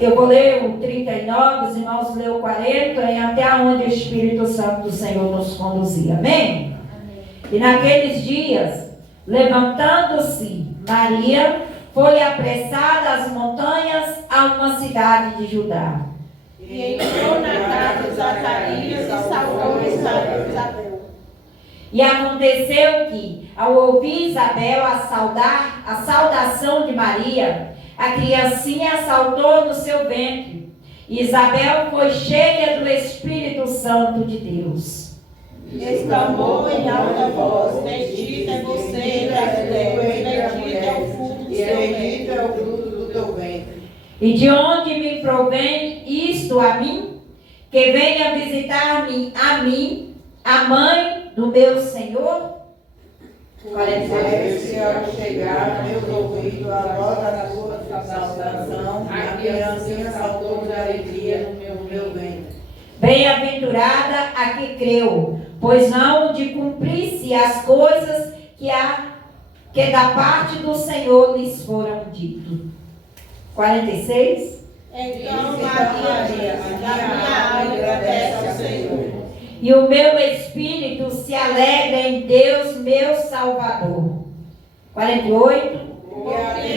Eu vou ler o 39, os irmãos leu o 40, e até onde o Espírito Santo do Senhor nos conduzia. Amém? E naqueles dias, levantando-se Maria, foi apressada às montanhas a uma cidade de Judá. E entrou na casa de Zacarias e saudou Isabel. E aconteceu que, ao ouvir Isabel a saudação de Maria, a criancinha saltou no seu ventre. E Isabel foi cheia do Espírito Santo de Deus. Exclamou em alta voz: bendita é você entre as mulheres, bendito é o fruto do teu ventre. E de onde me provém isto a mim? Que venha visitar-me a mim, a mãe do meu Senhor? Se ao chegar meus ouvidos a voz da tua saudação, a criancinha saltou de alegria no meu ventre. Bem-aventurada a que creu, pois não de cumprir-se as coisas que da parte do Senhor lhes foram dito. 46. Então Maria, a minha alma agradece ao Senhor. E o meu espírito se alegra em Deus, meu Salvador. 48. Porque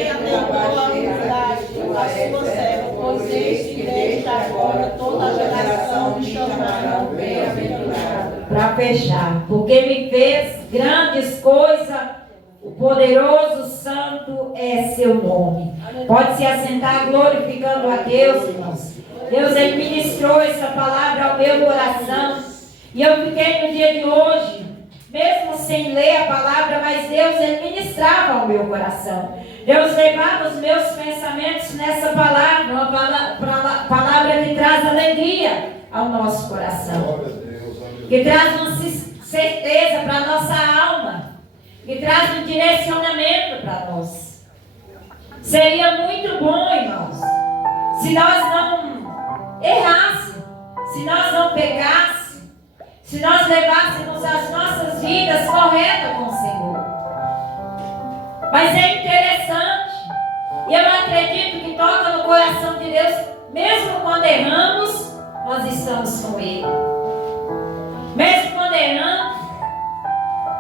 atentou a humildade da sua serva, pois eis que desde agora toda a geração me chamarão bem-aventurada. Para fechar, porque me fez grandes coisas, o poderoso santo é seu nome. Pode se assentar glorificando a Deus, irmãos. Deus, Ele ministrou essa palavra ao meu coração. E eu fiquei no dia de hoje, mesmo sem ler a palavra, mas Deus, Ele ministrava ao meu coração. Deus levava os meus pensamentos nessa palavra, uma palavra que traz alegria ao nosso coração. Que traz uma certeza para a nossa alma. Que traz um direcionamento para nós. Seria muito bom, irmãos, se nós não errássemos, se nós não pegássemos, se nós levássemos as nossas vidas corretas com o Senhor. Mas é interessante, e eu acredito que toca no coração de Deus, mesmo quando erramos, nós estamos com Ele. Mesmo quando erramos,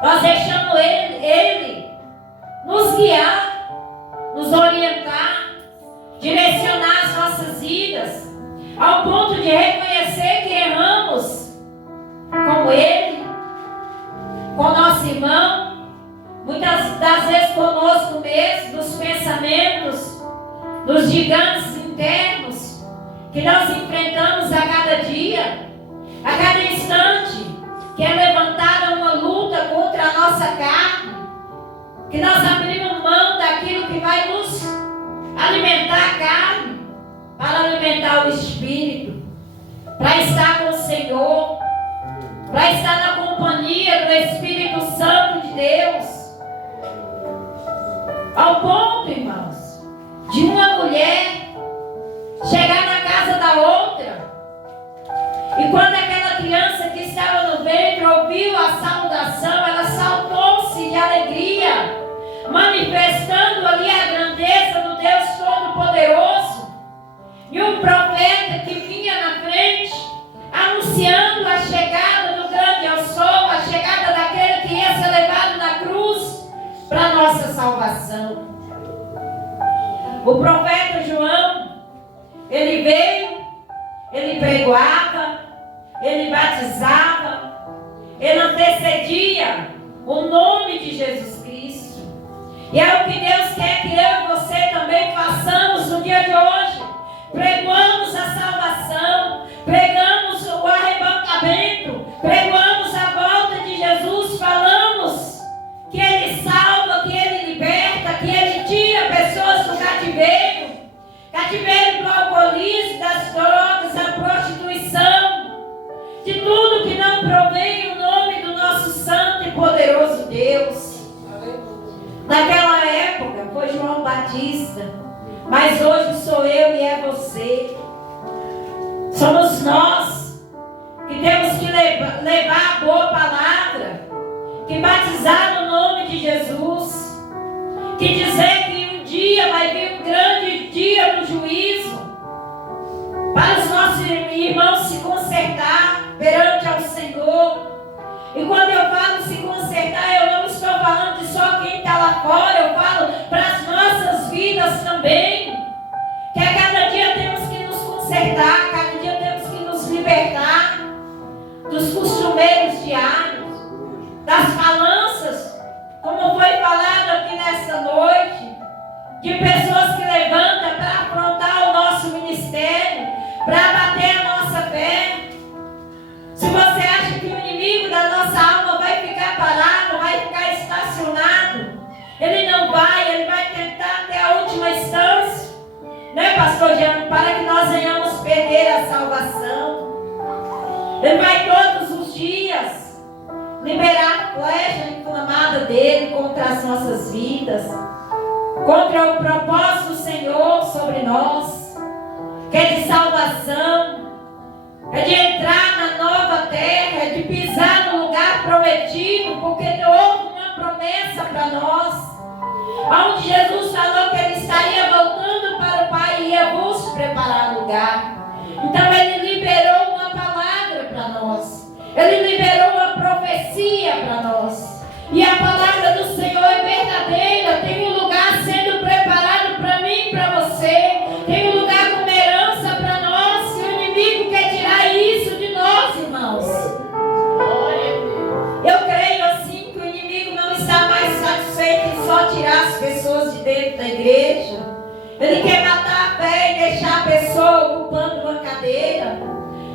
nós deixamos Ele nos guiar, nos orientar, direcionar as nossas vidas, ao ponto de reconhecer que erramos com Ele, com nosso irmão, muitas das vezes conosco mesmo, dos pensamentos, dos gigantes internos que nós enfrentamos a cada dia, a cada instante, que é levantada uma luta contra a nossa carne, que nós abrimos mão daquilo que vai nos alimentar a carne, para alimentar o Espírito, para estar com o Senhor, para estar na companhia do Espírito Santo de Deus. Ao ponto, irmãos, de uma mulher chegar na casa da outra, e quando aquela criança que estava no ventre ouviu a saudação, ela saltou-se de alegria, manifestando ali a grandeza do Deus Todo-Poderoso. E um profeta que vinha na frente, anunciando a chegada do grande eu sou, a chegada daquele que ia ser levado na cruz para a nossa salvação. O profeta João, ele veio, ele pregoava, ele batizava, ele antecedia o nome de Jesus Cristo. E é o que Deus quer que eu e você também façamos no dia de hoje. Pregamos a salvação, pregamos o arrebatamento, pregamos a volta de Jesus, falamos que Ele salva, que Ele liberta, que Ele tira pessoas do cativeiro do alcoolismo, das drogas, da prostituição, de tudo que não provém o nome do nosso santo e poderoso Deus. Naquela época foi João Batista, mas hoje sou eu e é você. Somos nós que temos que levar a boa palavra, que batizar no nome de Jesus, que dizer que um dia vai vir um grande dia do juízo, também, que a cada dia temos que nos consertar, cada dia temos que nos libertar dos costumeiros diários, das falanças, como foi falado aqui nessa noite, de pessoas que levantam para afrontar o nosso ministério, para abater a nossa fé. Se você acha que o inimigo da nossa alma vai ficar parado, vai ficar estacionado, ele não vai, ele vai tentar até a última instância, né, pastor Jean, para que nós venhamos perder a salvação. Ele vai todos os dias liberar a flecha inflamada dele contra as nossas vidas, contra o propósito do Senhor sobre nós, que é de salvação, é de entrar na nova terra, é de pisar no lugar prometido, porque houve uma promessa para nós, onde Jesus falou que ele estaria voltando para o Pai e ia vos preparar lugar. Então ele liberou uma palavra para nós, ele liberou uma profecia para nós, e a palavra do Senhor é verdadeira. Tem um lugar sendo preparado para mim e para você, tem um lugar como herança para nós, e o inimigo quer tirar isso de nós, irmãos. Eu creio assim que o inimigo não está mais satisfeito em só tirar as pessoas de dentro da igreja. Ele quer matar a fé e deixar a pessoa ocupando uma cadeira,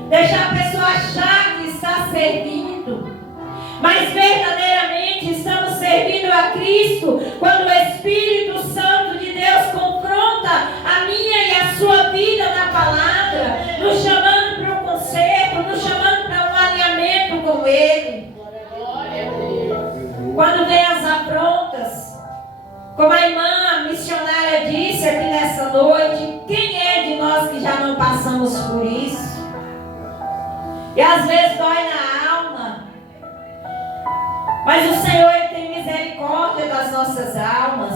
deixar a pessoa achar que está servindo, mas verdadeiramente estamos servindo a Cristo quando o Espírito Santo de Deus confronta a minha e a sua vida na palavra, nos chamando para um conserto, nos chamando para um alinhamento com Ele. Quando vem as afrontas, como a irmã missionária disse aqui nessa noite, quem é de nós que já não passamos por isso? E às vezes dói na alma, mas o Senhor ele tem misericórdia das nossas almas,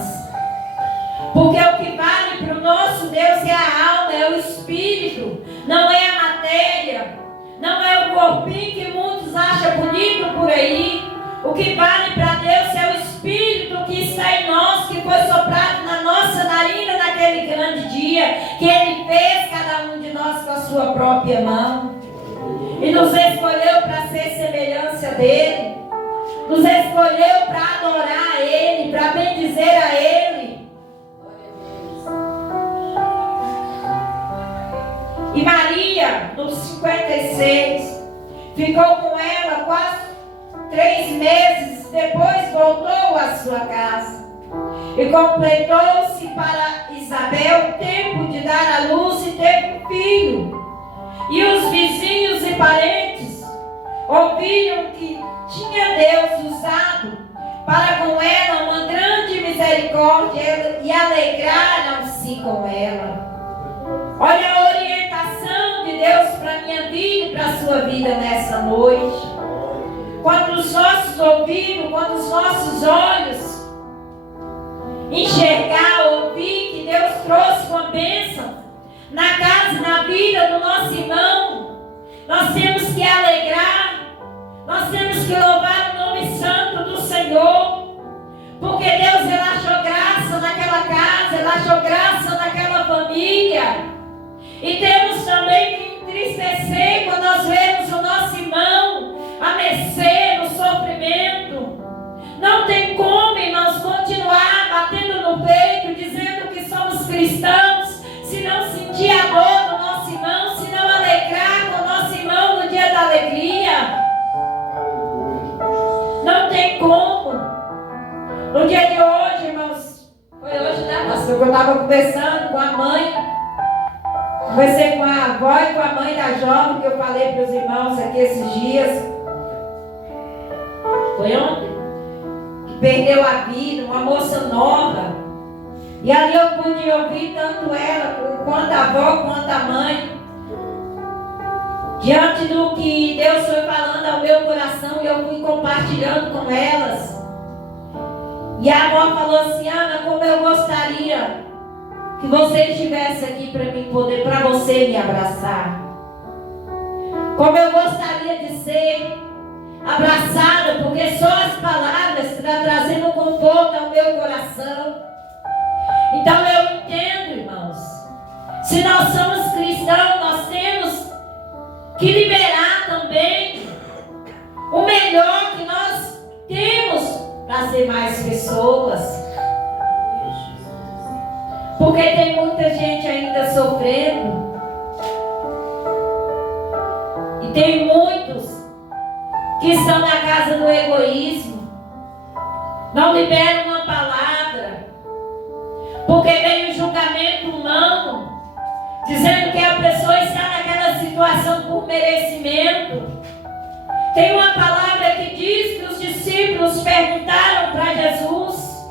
porque o que vale para o nosso Deus é a alma, é o espírito, não é a matéria, não é o corpinho que muitos acham bonito por aí. O que vale para Deus é o espírito que está em nós, que foi soprado na nossa narina naquele grande dia, que Ele fez cada um de nós com a sua própria mão, e nos escolheu para ser semelhança dEle, nos escolheu para adorar a Ele, para bendizer a Ele. E Maria, nos 56, ficou com ela quase 3 meses, depois voltou à sua casa. E completou-se para Isabel o tempo de dar à luz e ter um filho. E os vizinhos e parentes ouviram que tinha Deus usado para com ela uma grande misericórdia e alegraram-se com ela. Olha a orientação de Deus para a minha vida e para a sua vida nessa noite. Quando os nossos ouvidos, quando os nossos olhos enxergar, ouvir que Deus trouxe uma bênção na casa e na vida do nosso irmão, nós temos que alegrar, nós temos que louvar o nome santo do Senhor, porque Deus ele achou graça naquela casa, ele achou graça naquela família. E temos também que entristecer quando nós vemos o nosso irmão a mercê no sofrimento. Não tem como, irmãos, continuar batendo no peito, dizendo que somos cristãos, se não sentir a dor do nosso irmão, se não alegrar com o nosso irmão no dia da alegria. Não tem como. No dia de hoje, irmãos, foi hoje, né, pastor, que eu estava conversando com a mãe, conversei com a avó e com a mãe da jovem, que eu falei para os irmãos aqui esses dias. Foi ontem? Que perdeu a vida, uma moça nova. E ali eu pude ouvir tanto ela, quanto a avó, quanto a mãe, diante do que Deus foi falando ao meu coração, e eu fui compartilhando com elas. E a avó falou assim: Ana, como eu gostaria que você estivesse aqui para mim poder, para você me abraçar. Como eu gostaria de ser abraçada, porque só as palavras estão trazendo conforto ao meu coração. Então eu entendo Se nós somos cristãos, nós temos que liberar também o melhor que nós temos para ser mais pessoas. Porque tem muita gente ainda sofrendo. E tem muitos que estão na casa do egoísmo. Não liberam uma palavra. Porque vem o julgamento humano, dizendo que a pessoa está naquela situação por merecimento. Tem uma palavra que diz que os discípulos perguntaram para Jesus,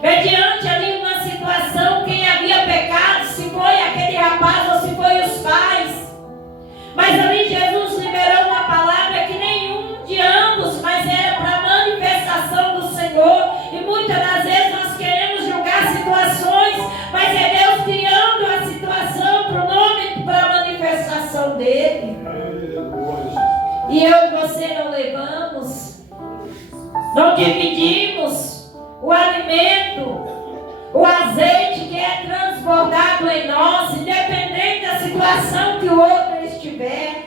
mediante ali uma situação, quem havia pecado, se foi aquele rapaz ou se foi os pais. Mas ali Jesus liberou uma palavra que nenhum de ambos, mas era para a manifestação do Senhor. E muitas das vezes nós queremos julgar situações, mas é Deus criando a situação para o nome, para a manifestação dele. E eu e você não levamos, não dividimos o alimento, o azeite que é transbordado em nós, independente da situação que o outro estiver.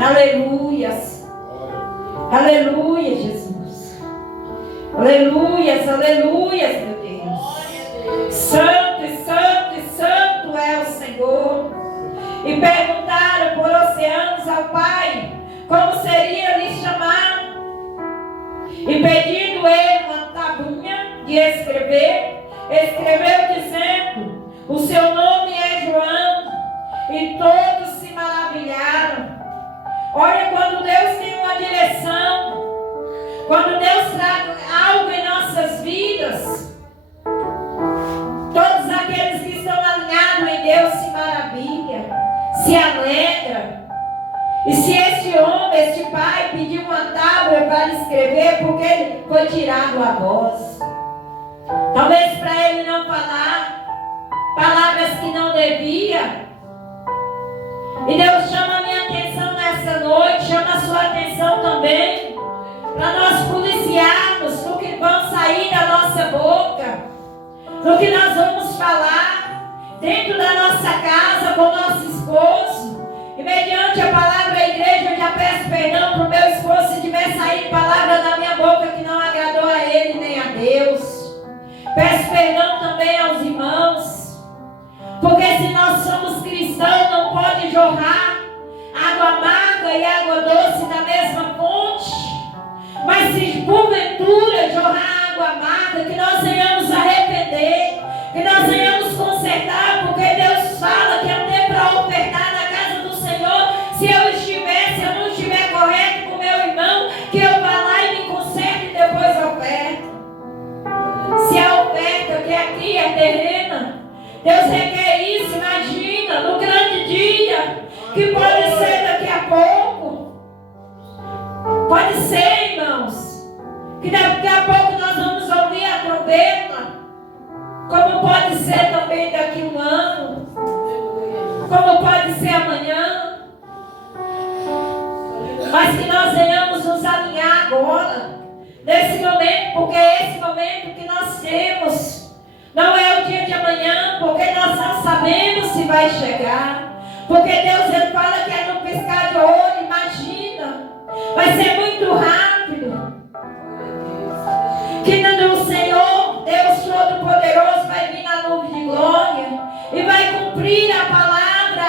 Aleluias. Aleluia, Jesus. Aleluias, aleluias, meu Deus. Santo e santo e santo é o Senhor. E perguntaram por oceanos ao Pai como seria lhe chamar. E pedindo ele uma tabuinha de escrever, escreveu dizendo: o seu nome é João. E todos se maravilharam. Olha, quando Deus tem uma direção, quando Deus traz algo em nossas vidas, todos aqueles que estão alinhados em Deus se maravilham, se alegram. E se este homem, este pai, pediu uma tábua para escrever, porque ele foi tirado a voz. Talvez para ele não falar palavras que não devia. E Deus chama a minha atenção nessa noite, chama a sua atenção também, para nós policiarmos no que vão sair da nossa boca, no que nós vamos falar dentro da nossa casa com o nosso esposo. E mediante a palavra da igreja, eu já peço perdão para o meu esposo se tiver saído palavra da minha boca que não agradou a ele nem a Deus. Peço perdão também aos irmãos, porque se nós somos cristãos, não pode jorrar água amarga e água doce da mesma fonte. Mas se porventura jorrar água amarga, que nós venhamos arrepender, que nós venhamos consertar, porque Deus fala que até para ofertar na casa do Senhor, se eu não estiver correto com o meu irmão, que eu vá lá e me conserte e depois oferto. Se a oferta que aqui é terrena, Deus requer isso. Imagina, no grande dia, que pode ser daqui a pouco. Pode ser, irmãos, que daqui a pouco nós vamos ouvir a trombeta, como pode ser também daqui a um ano, como pode ser amanhã. Mas que nós venhamos nos alinhar agora, nesse momento, porque é esse momento que nós temos. Não é o dia de amanhã, porque nós não sabemos se vai chegar. Porque Deus, ele fala que é no piscar de olho, imagina. Vai ser muito rápido. Que no Senhor, Deus Todo-Poderoso, vai vir na nuvem de glória e vai cumprir a palavra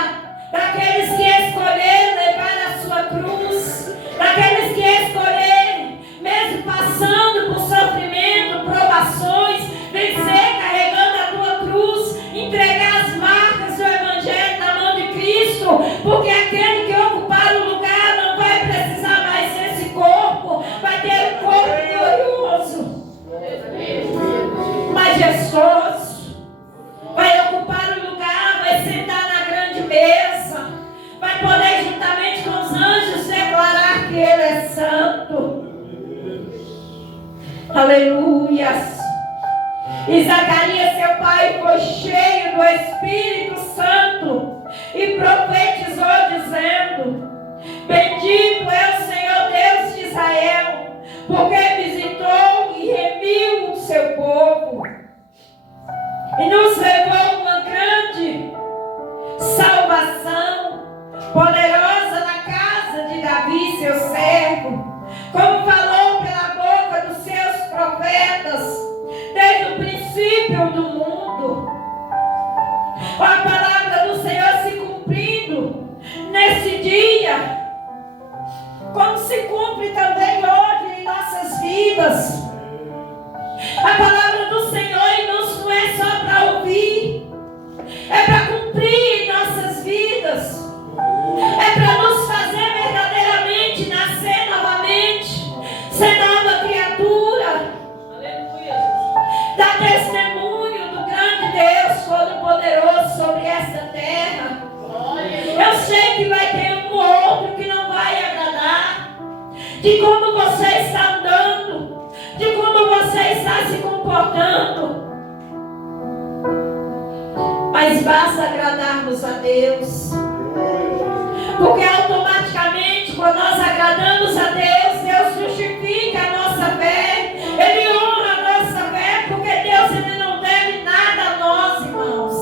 daqueles que escolheram levar a sua cruz, daqueles que escolheram, mesmo passando por sofrimento, provações, vencer carregando a tua cruz, entregar as marcas do Evangelho na mão de Cristo, porque aquele que ocupar o lugar não vai precisar mais desse corpo, vai ter um corpo glorioso, majestoso, vai ocupar o lugar, vai sentar na grande mesa, vai poder juntamente com os anjos declarar que Ele é santo. Aleluias. E Zacarias, seu pai, foi cheio do Espírito Santo e profetizou dizendo: bendito é o Senhor Deus de Israel, porque visitou e remiu o seu povo e nos nível do mundo. A palavra do Senhor se cumprindo nesse dia, como se cumpre também hoje em nossas vidas. A palavra do Senhor em nós não é só para ouvir, é para cumprir em nossas vidas, é para nos fazer verdadeiramente nascer novamente, ser nova criatura. Aleluia. Dar testemunho do grande Deus Todo-Poderoso sobre esta terra. Eu sei que vai ter um outro que não vai agradar, de como você está andando, de como você está se comportando. Mas basta agradarmos a Deus, porque automaticamente quando nós agradamos a Deus, Deus justifica a nossa fé, Ele honra a nossa fé, porque Deus Ele não deve nada a nós, irmãos.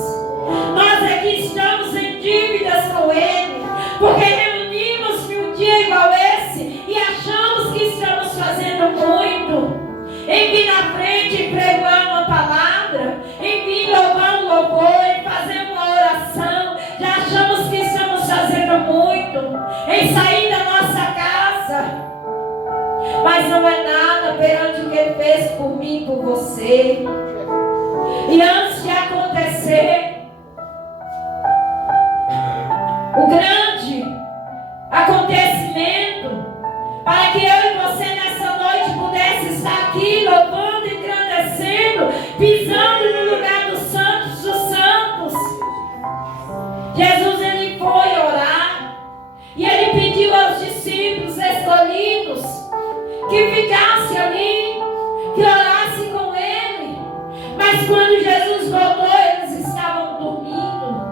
Nós é que estamos em dívidas com Ele, porque reunimos-nos um dia igual esse e achamos que estamos fazendo muito, em vir na frente e pregar uma palavra, em vir louvar um louvor, em fazer uma oração, já achamos que estamos fazendo muito, em sair da nossa casa, mas não é nada perante o que Ele fez por mim e por você. E antes de acontecer o grande acontecimento, para que eu e você nessa noite pudesse estar aqui louvando, engrandecendo, pisando no lugar dos santos dos santos, Jesus Ele foi orar e Ele pediu aos discípulos escolhidos que ficassem ali, que orassem com Ele. Mas quando Jesus voltou, eles estavam dormindo.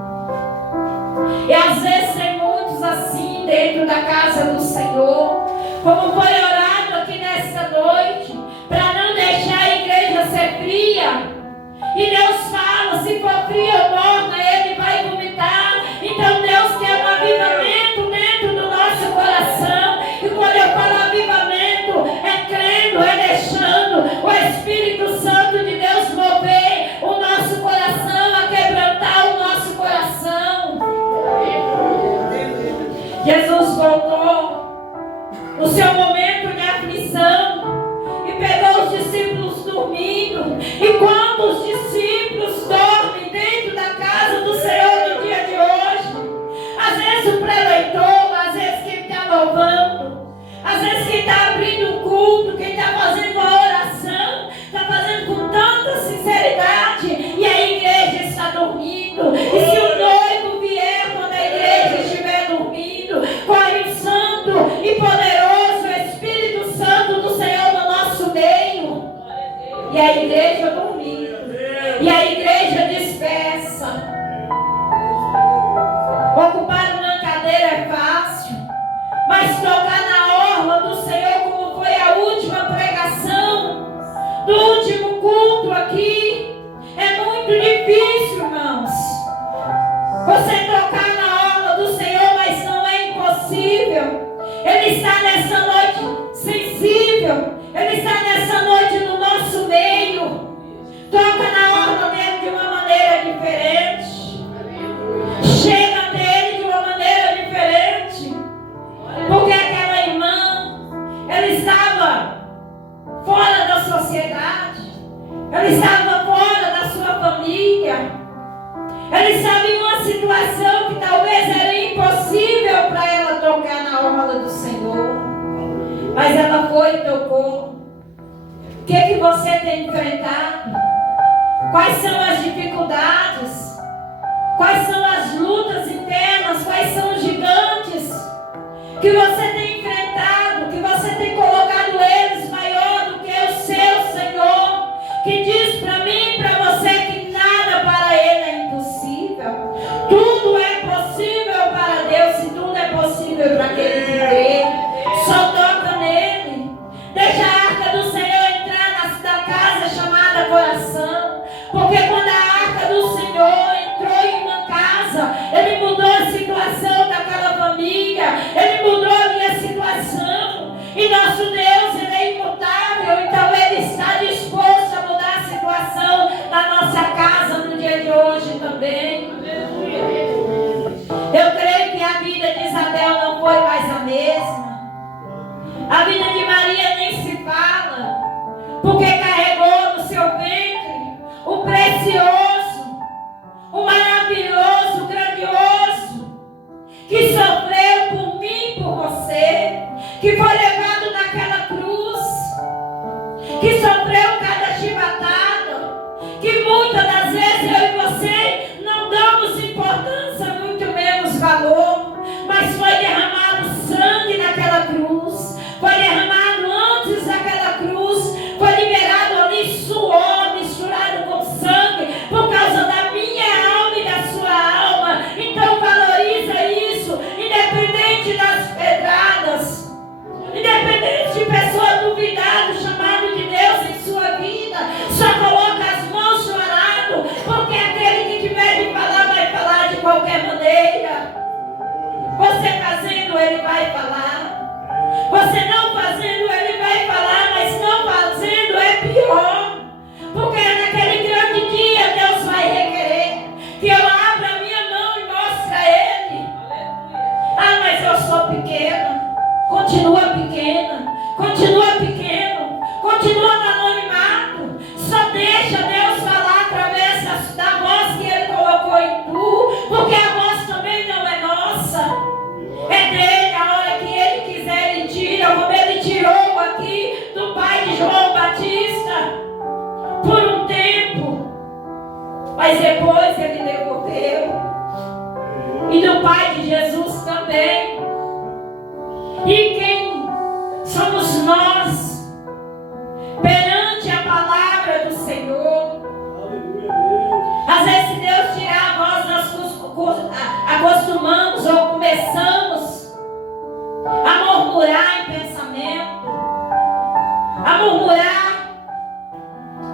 E às vezes tem muitos assim dentro da casa do Senhor, como foi orado aqui nesta noite, para não deixar a igreja ser fria. E Deus fala, se for fria ou morna, Ele vai vomitar. Então Deus quer um avivamento dentro do nosso coração. E quando eu falo avivamento, é crendo, é deixando o Espírito Santo de Deus mover o nosso coração, a quebrantar o nosso coração. Jesus voltou no seu momento de aflição e pegou os discípulos dormindo. E quando os discípulos dormem dentro da casa do Senhor no dia de hoje, às vezes o preleitor, às vezes quem está louvando, às vezes quem está abrindo o culto, quem está fazendo a oração, está fazendo com tanta sinceridade e a igreja está dormindo. E se o noivo vier quando a igreja estiver dormindo, corre o santo e poderoso Espírito Santo do Senhor no nosso meio, e a igreja dormindo, e a igreja dispersa. Ocupar uma cadeira é fácil, mas tocar na orla do Senhor, como foi a última pregação do último culto aqui, é muito difícil, irmãos. Você tocar na orla do Senhor, mas não é impossível. Ele está nessa noite sensível, Ele está nessa noite no nosso meio. Toca na orla dele de uma maneira diferente, chega nele de uma maneira diferente, porque aquela irmã, ela estava fora da sociedade, ela estava fora da sua família, ela estava em uma situação que talvez era impossível para ela tocar na orla do Senhor, mas ela foi e tocou. O que você tem enfrentado? Quais são as dificuldades? Quais são as lutas internas? Quais são os gigantes que você tem enfrentado? Que você tem colocado eles maior do que o seu Senhor? Que diz para mim e para você que nada para Ele é impossível. Tudo é possível para Deus e tudo é possível para aquele que crê. Só toca nele. Deixa a arca do Senhor entrar na casa chamada coração. Porque quando a arca do Senhor entrou em uma casa, Ele mudou a situação daquela família, Ele mudou a minha precioso, o maravilhoso, o grandioso, que sofreu por mim, por você, que foi levado naquela cruz, que sofreu cada chibatada, que muitas das vezes eu e você não damos importância, muito menos valor, mas foi derramado sangue naquela cruz, foi derramado antes daquela cruz, foi liberado ali suor misturado com sangue, por causa da minha alma e da sua alma. Então valoriza isso, independente das pedradas, independente de pessoa duvidar do chamado de Deus em sua vida, só coloca as mãos chorando, porque aquele que tiver de falar vai falar de qualquer maneira. Você fazendo, ele vai falar. Você não fazendo, ele vai falar, mas não fazendo é pior. Porque naquele grande dia Deus vai requerer que eu abra a minha mão e mostre a ele. Ah, mas eu sou pequena. Continua pequena. Continua pequeno. Continua no anonimato. Só deixa Deus falar através da voz que ele colocou em tu. Porque a voz também não é nossa. É dele. A hora que ele quiser, ele tira. Como ele tirou aqui do pai de João Batista. Por um tempo. Mas depois ele devolveu. E do pai de Jesus também. E quem somos nós perante a palavra do Senhor? Às vezes, se Deus tirar a voz, nós acostumamos ou começamos a murmurar em pensamento, a murmurar,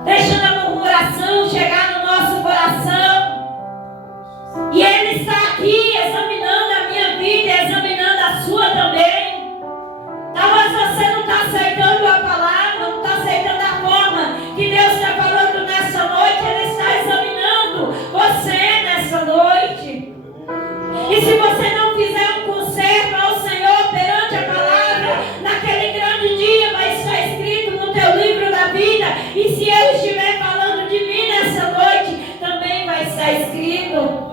deixando a murmuração chegar no nosso coração. E Ele está aqui examinando a minha vida, examinando a sua também. Talvez você não está aceitando a palavra, não está aceitando a forma que Deus está falando nessa noite. Ele está examinando você nessa noite. E se você não fizer um conserto ao Senhor perante a palavra, naquele grande dia vai estar escrito no teu livro da vida. E se eu estiver falando de mim nessa noite, também vai estar escrito.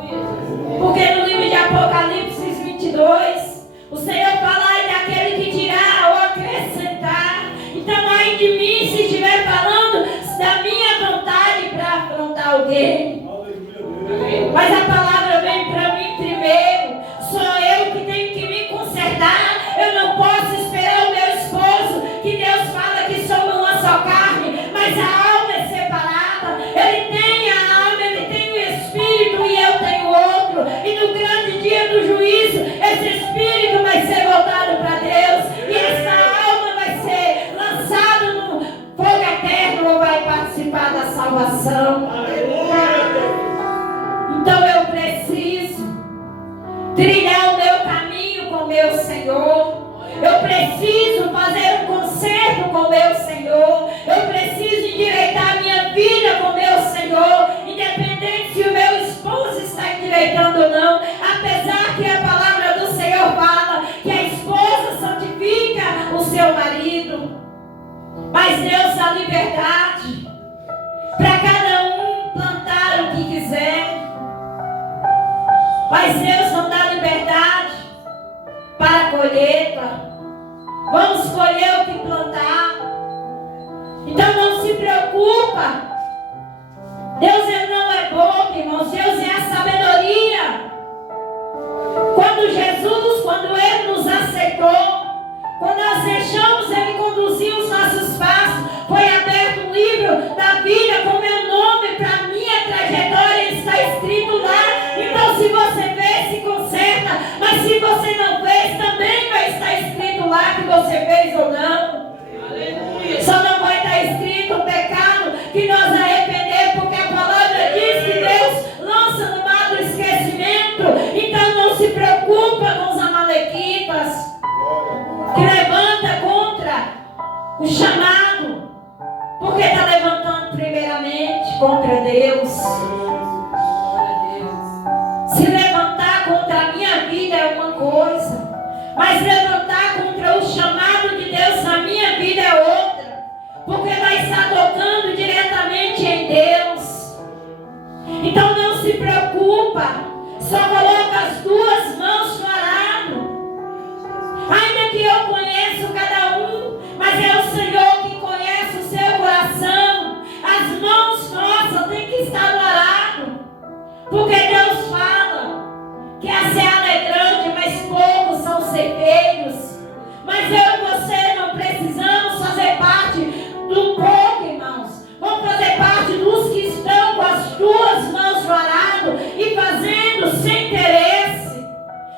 Porque no livro de Apocalipse 22, o Senhor fala aí daquele que tirar ou acrescentar. Então, aí de mim, se estiver falando da minha vontade para afrontar alguém. Mas a palavra vem para mim primeiro. Sou eu que tenho que me consertar. Eu não posso esperar o meu esposo, que Deus fala que somos uma só carne, mas a alma é separada. Ele tem a alma, ele tem o espírito e eu tenho outro. E no grande dia do juízo, esse espírito vai ser voltado para Deus. E essa alma vai ser lançada no fogo eterno ou vai participar da salvação. Então eu preciso trilhar o meu caminho com o meu Senhor. Eu preciso fazer um concerto com o meu Senhor. Eu preciso endireitar a minha vida com o meu Senhor. Independente se o meu esposo está endireitando ou não. Apesar que a palavra do Senhor fala que a esposa santifica o seu marido. Mas Deus dá liberdade para cada um plantar o que quiser. Mas Deus não dá liberdade para a colheita. Vamos colher o que plantar. Então não se preocupa. Deus ele não é bobo, irmãos. Deus é a sabedoria. Quando Ele nos aceitou, quando nós deixamos Ele conduzir os nossos passos, foi aberto um livro da vida com meu nome para a minha trajetória, está escrito lá. Então se você fez, se conserta, mas se você não fez, também vai estar escrito lá que você fez ou não. Aleluia. Só não vai estar escrito o pecado que nós arrependemos, porque a palavra diz que Deus lança no mar do esquecimento. Então não se preocupa com os amalequitas que levanta contra o chamado, porque está levantando primeiramente contra Deus. Se levantar contra a minha vida é uma coisa, mas levantar contra o chamado de Deus na minha vida é outra, porque vai estar tocando diretamente em Deus. Então não se preocupa, só coloca as duas mãos no arado. Ainda que eu conheço cada um, mas é o Senhor que conhece o seu coração. As mãos nossas têm que estar no arado, porque Deus fala que a seara é grande, mas poucos são ceifeiros. Mas eu e você não precisamos fazer parte do pouco, irmãos. Vamos fazer parte dos que estão com as duas mãos no arado e fazendo sem interesse,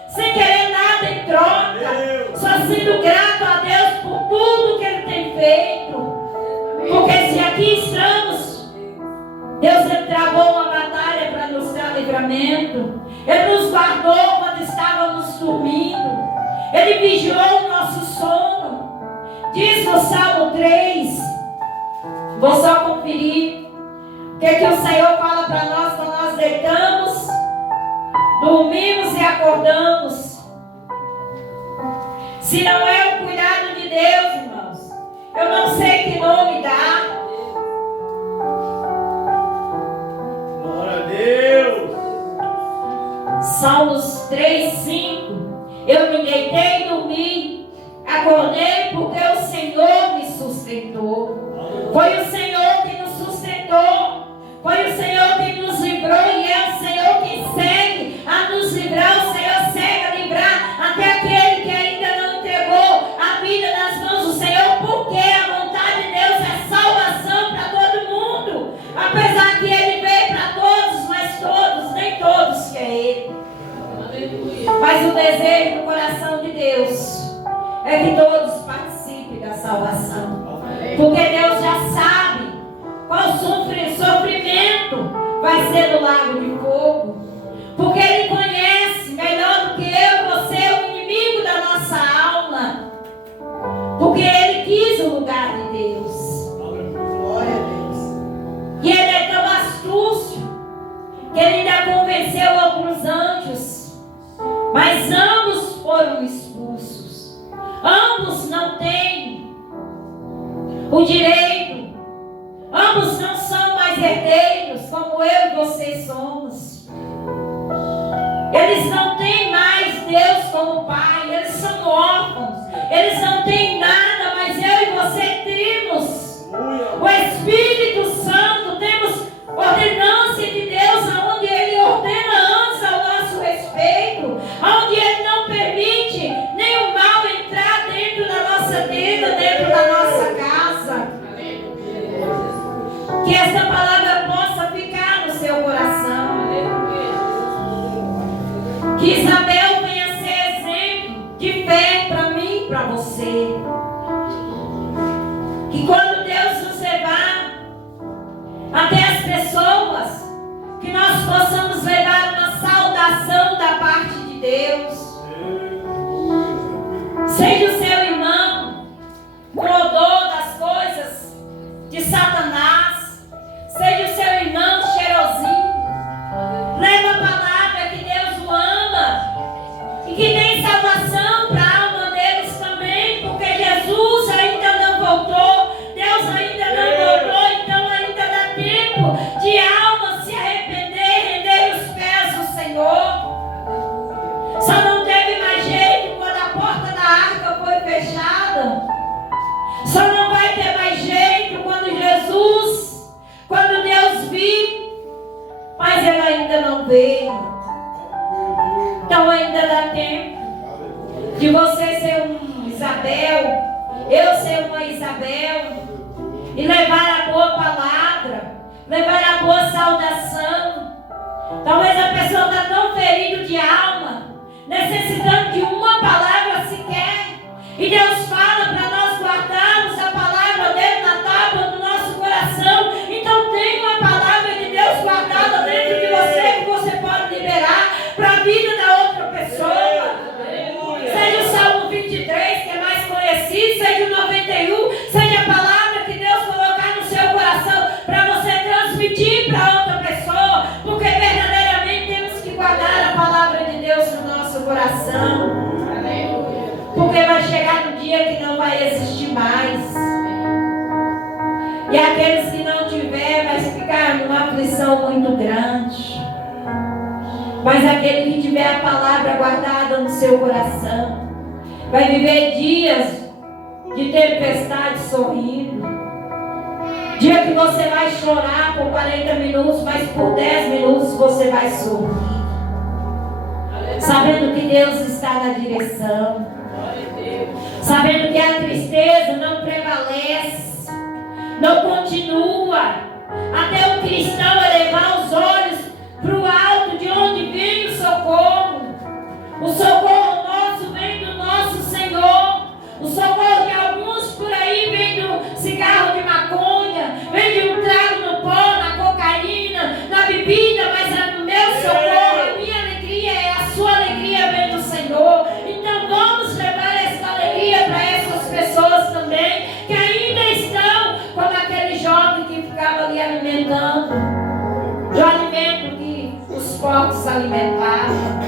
sem querer nada em troca, só sendo grato a Deus por tudo que Ele tem feito. Porque se aqui estamos, Deus travou uma batalha para nos dar livramento. Ele nos guardou quando estávamos dormindo. Ele vigiou o nosso sono. Diz no Salmo 3. Vou só conferir o que o Senhor fala para nós quando nós deitamos, dormimos e acordamos. Se não é o cuidado de Deus, irmãos, eu não sei que nome dá. Glória a Deus. Salmos 3:5. Eu me deitei e dormi, acordei porque o Senhor me sustentou. Foi o Senhor que nos sustentou, foi o Senhor que nos livrou, e é o Senhor que segue a nos livrar. O Senhor segue a livrar até aquele que ainda não entregou a vida nas mãos do Senhor, porque a vontade de Deus é salvação para todo mundo, apesar que Ele veio para todos, mas todos, nem todos querem Ele. Mas o desejo do coração de Deus é que todos participem da salvação, porque Deus já sabe qual sofrimento vai ser do lago de fogo, porque Ele conhece melhor do que eu e você o inimigo da nossa alma, porque Ele quis o lugar de Deus. Glória a Deus. E Ele é tão astúcio que Ele ainda convenceu outros anjos. Mas ambos foram expulsos. Ambos não têm o direito. Ambos não são mais herdeiros como eu e você somos. Eles não têm mais Deus como Pai. Eles são órfãos. Eles não têm nada, mas eu e você temos o Espírito Santo. Temos ordenância de Deus, aonde Ele ordena antes ao nosso respeito, onde Ele não permite nenhum mal entrar dentro da nossa vida, dentro da nossa casa. Que essa palavra possa ficar no seu coração. Que Isabel venha ser exemplo de fé para mim e para você. Que quando Deus nos levar até as pessoas, que nós possamos levar uma saudação da parte de Deus. Seja o seu irmão o odor das coisas de Satanás, seja o seu irmão cheirosinho, leva a palavra que Deus o ama e que tem salvação para a alma deles também, porque Jesus ainda não voltou, Deus ainda não voltou, então ainda dá tempo de alma se arrepender, render os pés do Senhor. Só não teve mais jeito quando a porta da arca foi fechada. Só não vai ter mais jeito quando Deus vir, mas Ele ainda não veio. Então ainda dá tempo de você ser um Isabel, eu ser uma Isabel, e levar a boa palavra, levar a boa saudação. Talvez a pessoa está tão ferida de alma, necessitando de uma palavra sequer, e Deus fala para nós guardarmos a palavra dele na tábua do nosso coração. Então tem uma palavra de Deus guardada dentro de você, que você pode liberar para a vida da outra pessoa. Seja o Salmo 23, que é mais conhecido, seja o 91, seja a palavra que Deus colocar no seu coração para você transmitir para outra pessoa, porque verdadeiramente temos que guardar a palavra de Deus no nosso coração. tribulação muito grande. Mas aquele que tiver a palavra guardada no seu coração vai viver dias de tempestade sorrindo. Dia que você vai chorar por 40 minutos, mas por 10 minutos você vai sorrir. Sabendo que Deus está na direção. Sabendo que a tristeza não prevalece, não continua, até o cristão elevar os olhos para o alto, de onde vem o socorro. O socorro nosso vem do nosso Senhor. O socorro de alguns por aí vem do cigarro de maconha, vem de um trago no pó, na cocaína, na bebida, mas o meu socorro, a minha alegria é a sua alegria vem do Senhor. Então vamos levar essa alegria para essas pessoas também, que ainda estão como aquele jovem que ficava ali alimentando, do alimento que os porcos se alimentavam.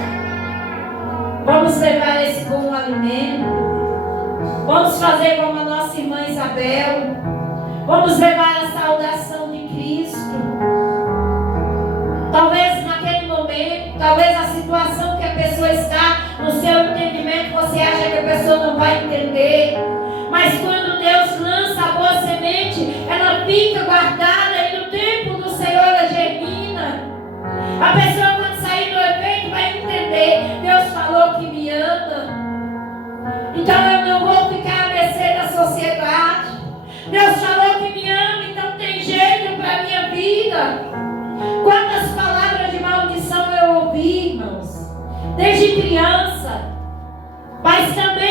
Vamos levar esse bom alimento. Vamos fazer como a nossa irmã Isabel. Vamos levar a saudação de Cristo. Talvez naquele momento, talvez a situação que a pessoa está, no seu entendimento, você acha que a pessoa não vai entender. Mas quando Deus lança a boa semente, ela fica guardada e no tempo do Senhor ela germina. A pessoa quando sair do evento vai entender. Deus falou que me ama. Então eu não vou ficar à mercê da sociedade. Deus falou que me ama, então tem jeito para a minha vida. Quantas palavras de maldição eu ouvi, irmãos, desde criança. Mas também